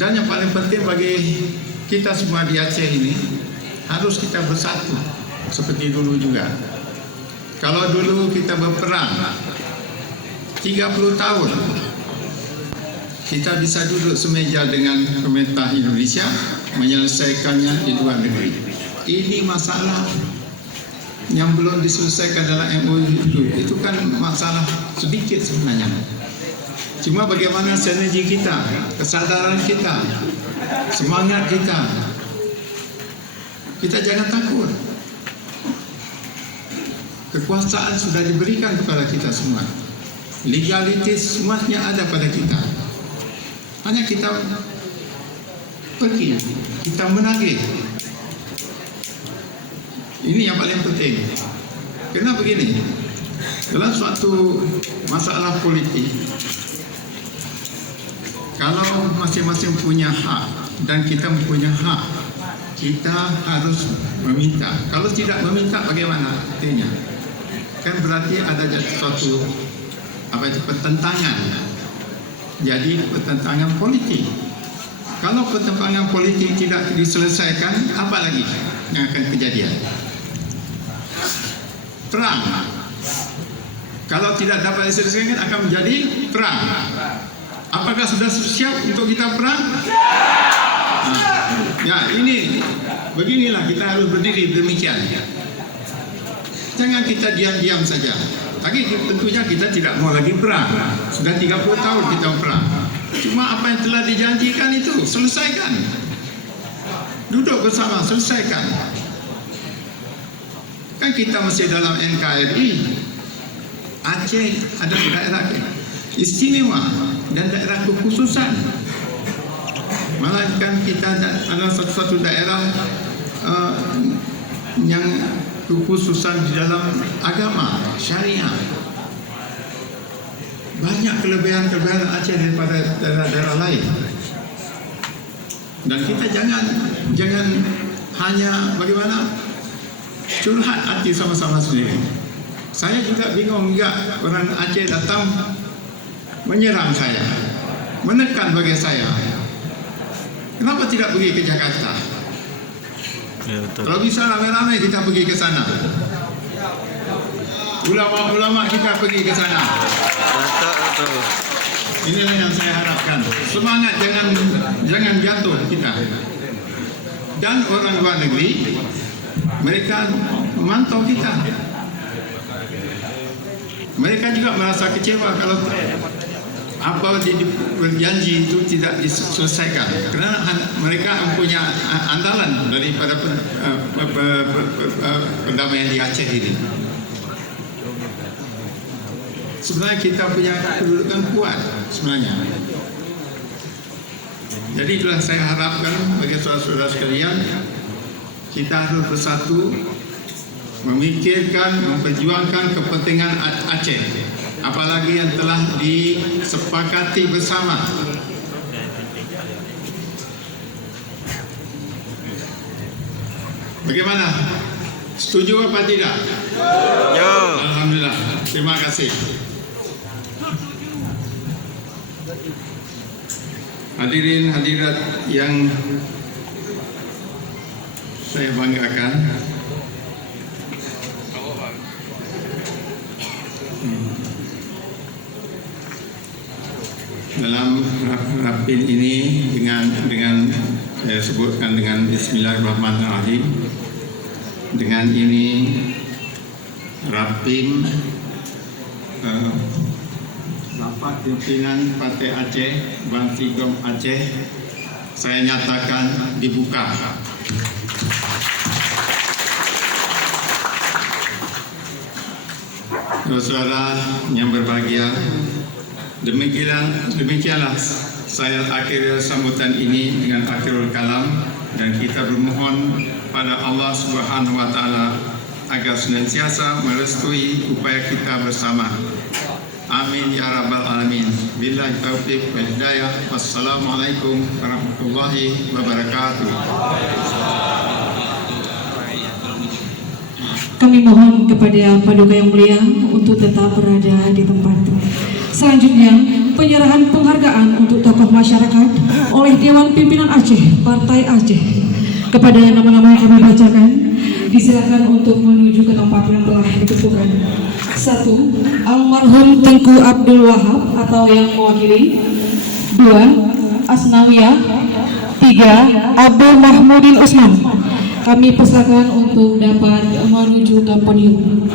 Dan yang paling penting bagi kita semua di Aceh ini, harus kita bersatu seperti dulu juga. Kalau dulu kita berperang 30 tahun, kita bisa duduk semeja dengan pemerintah Indonesia menyelesaikannya di luar negeri. Ini masalah yang belum diselesaikan dalam MOU itu kan masalah sedikit sebenarnya. Cuma bagaimana sinergi kita, kesadaran kita, semangat kita. Kita jangan takut. Kekuasaan sudah diberikan kepada kita semua. Legalitas semuanya ada pada kita. Hanya kita pergi, kita menagih. Ini yang paling penting. Karena begini, dalam suatu masalah politik, kalau masing-masing punya hak dan kita mempunyai hak, kita harus meminta. Kalau tidak meminta, bagaimana artinya? Kan berarti ada suatu pertentangan. Jadi pertentangan politik. Kalau pertentangan politik tidak diselesaikan, apa lagi yang akan kejadian? Perang. Kalau tidak dapat diselesaikan, akan menjadi perang. Apakah sudah siap untuk kita perang? Ya, ini beginilah kita harus berdiri demikian. Jangan kita diam-diam saja. Tapi tentunya kita tidak mau lagi perang. Sudah 30 tahun kita perang. Cuma apa yang telah dijanjikan itu selesaikan. Duduk bersama, selesaikan. Kan kita masih dalam NKRI. Aceh ada daerah istimewa dan daerah kekhususan. Malah kan kita ada satu daerah yang kekhususan di dalam agama syariah. Banyak kelebihan-kelebihan Aceh daripada daerah-daerah lain. Dan kita jangan hanya bagaimana curhat hati sama-sama sendiri. Saya juga bingung juga orang Aceh datang menyerang saya, menekan bagi saya. Kenapa tidak pergi ke Jakarta? Ya, kalau bisa ramai-ramai kita pergi ke sana. Ulama-ulama kita pergi ke sana. Inilah yang saya harapkan. Semangat jangan jatuh kita. Dan orang luar negeri, mereka memantau kita. Mereka juga merasa kecewa kalau apa berjanji itu tidak diselesaikan, karena mereka mempunyai andalan daripada perdamaian di Aceh ini. Sebenarnya kita punya kedudukan kuat sebenarnya. Jadi itulah saya harapkan bagi saudara-saudara sekalian, kita harus bersatu, memikirkan, memperjuangkan kepentingan Aceh, apalagi yang telah disepakati bersama. Bagaimana? Setuju apa tidak? Ya. Alhamdulillah. Terima kasih. Hadirin hadirat yang saya banggakan, dalam rapin ini dengan saya sebutkan dengan Bismillahirrahmanirrahim. Dengan ini rapim rapat pimpinan Partai Aceh Bang Tigom Aceh saya nyatakan dibuka. Saudara yang berbahagia, demikianlah saya akhiri sambutan ini dengan akhirul kalam, dan kita bermohon pada Allah Subhanahu wa taala agar senantiasa merestui upaya kita bersama. Amin ya rabbal alamin. Billahi taufiq wal hidayah. Wassalamualaikum warahmatullahi wabarakatuh. Kami mohon kepada Paduka Yang Mulia untuk tetap berada di tempat. Selanjutnya penyerahan penghargaan untuk tokoh masyarakat oleh Dewan Pimpinan Aceh, Partai Aceh. Kepada nama-nama yang kami bacakan, disilakan untuk menuju ke tempat yang telah ditentukan. 1. Almarhum Tengku Abdul Wahab atau yang mewakili. 2. Asnawiyah. 3. Abdul Mahmudin Usman. Kami persilakan untuk dapat menuju ke podium.